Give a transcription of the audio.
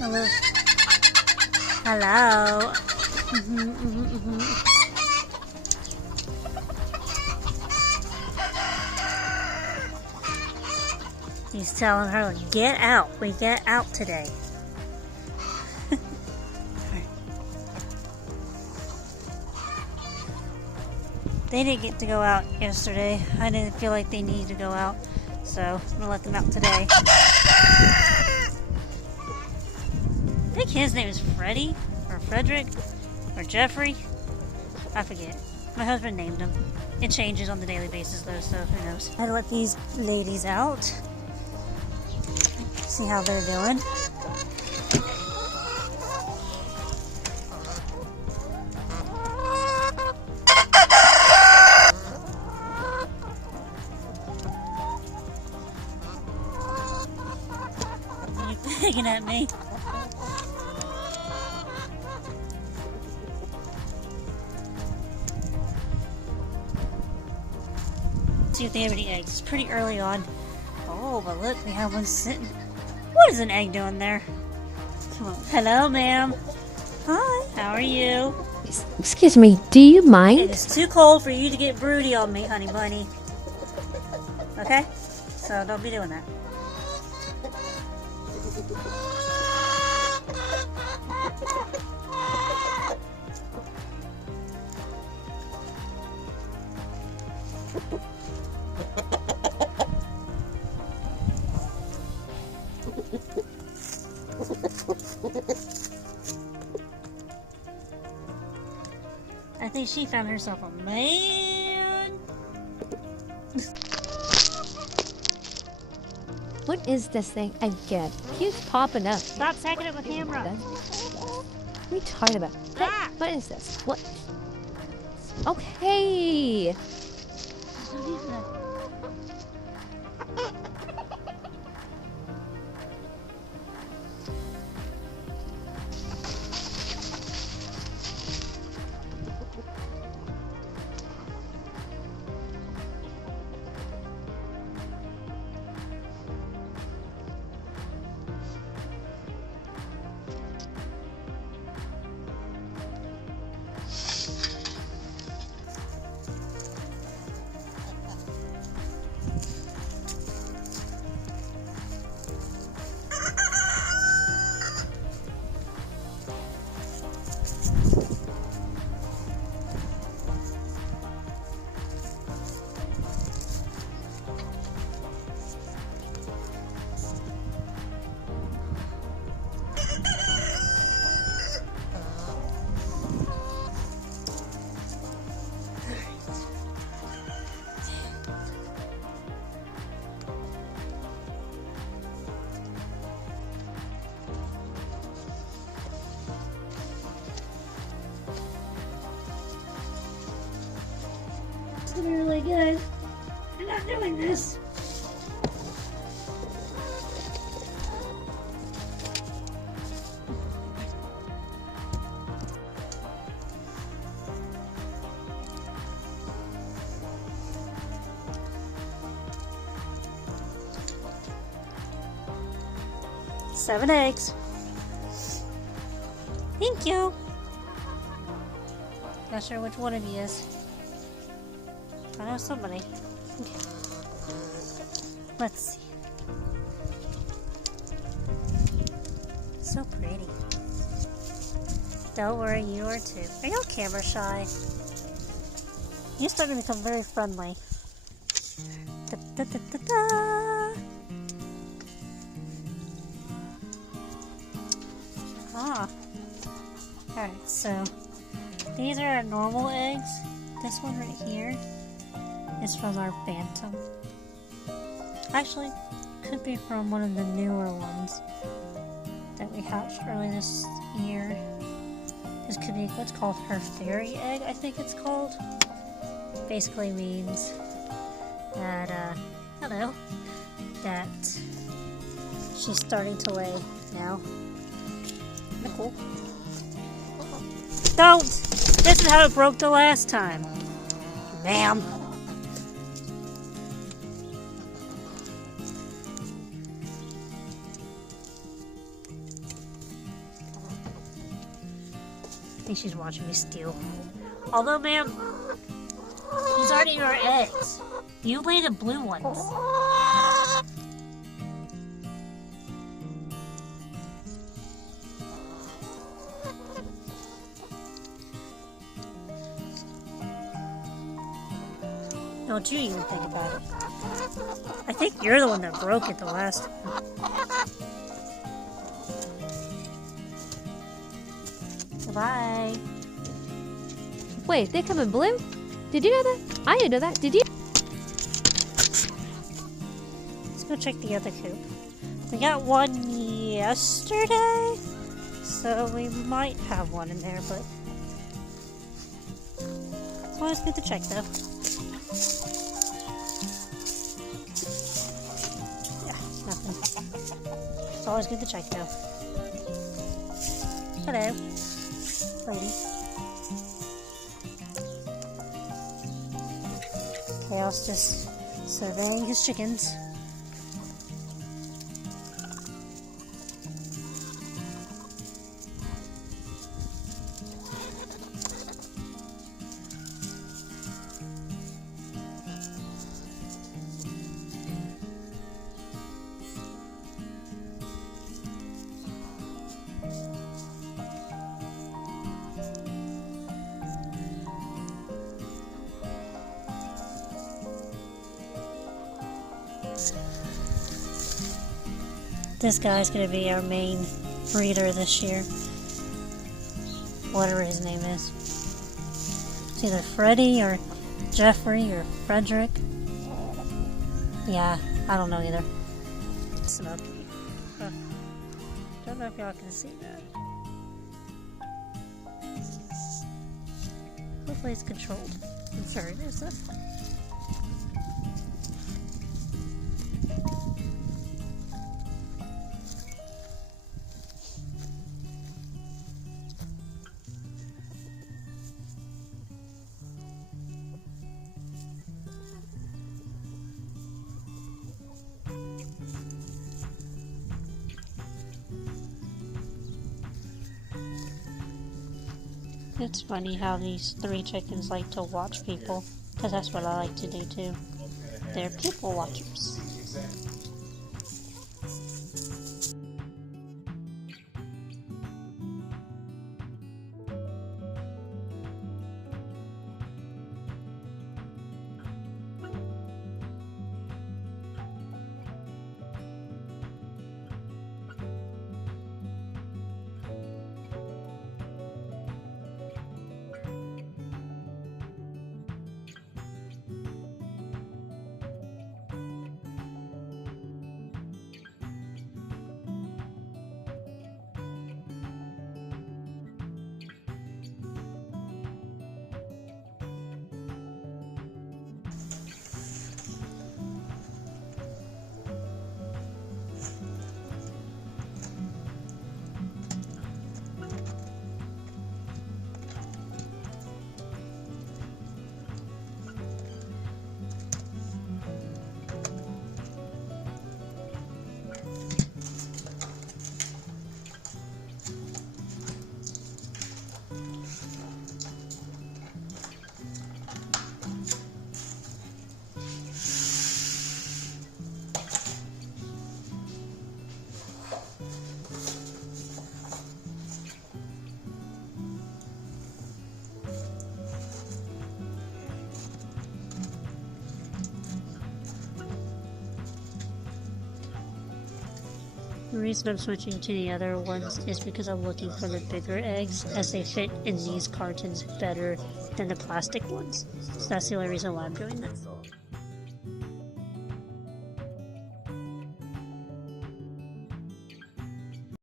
Hello. Hello. He's telling her, get out. We get out today. They didn't get to go out yesterday. I didn't feel like they needed to go out. So I'm going to let them out today. I think his name is Freddie, or Frederick, or Jeffrey. I forget. My husband named him. It changes on the daily basis though, so who knows. I let these ladies out. See how they're doing. You're picking at me. See if they have any eggs. It's pretty early on. Oh, but look, we have one sitting. What is an egg doing there? Come on. Hello, ma'am. Hi. How are you? Excuse me, do you mind? It is too cold for you to get broody on me, honey bunny. Okay? So don't be doing that. I think she found herself a man. What is this thing again? Keeps popping up. Stop tagging it with camera. What are you talking about? Ah! What is this? What? Okay. Really good. I'm not doing this. Seven eggs. Thank you. Not sure which one of you is. I know somebody. Okay. Let's see. So pretty. Don't worry, you are too. Are y'all camera shy? You're starting to become very friendly. Da, da, da, da, da. Ah. Alright, so these are our normal eggs. This one right here is from our Phantom. Actually, could be from one of the newer ones that we hatched early this year. This could be what's called her fairy egg, I think it's called. Basically means that, I don't know, that she's starting to lay now. Kinda cool. Don't! This is how it broke the last time. Ma'am. I think she's watching me steal. Although, ma'am, these aren't your eggs. You laid the blue ones. Don't you even think about it. I think you're the one that broke it the last time. Bye. Wait, they come in blue? Did you know that? I didn't know that. Did you? Let's go check the other coop. We got one yesterday, so we might have one in there, but it's always good to check though. Yeah, nothing. It's always good to check though. Hello, lady. Chaos just surveying his chickens. This guy's gonna be our main breeder this year. Whatever his name is. It's either Freddy or Jeffrey or Frederick. Yeah, I don't know either. It's smoky. Huh. Don't know if y'all can see that. Hopefully it's controlled. I'm sure it is though. It's funny how these three chickens like to watch people, because that's what I like to do too. They're people watchers. The reason I'm switching to the other ones is because I'm looking for the bigger eggs, as they fit in these cartons better than the plastic ones. So that's the only reason why I'm doing that.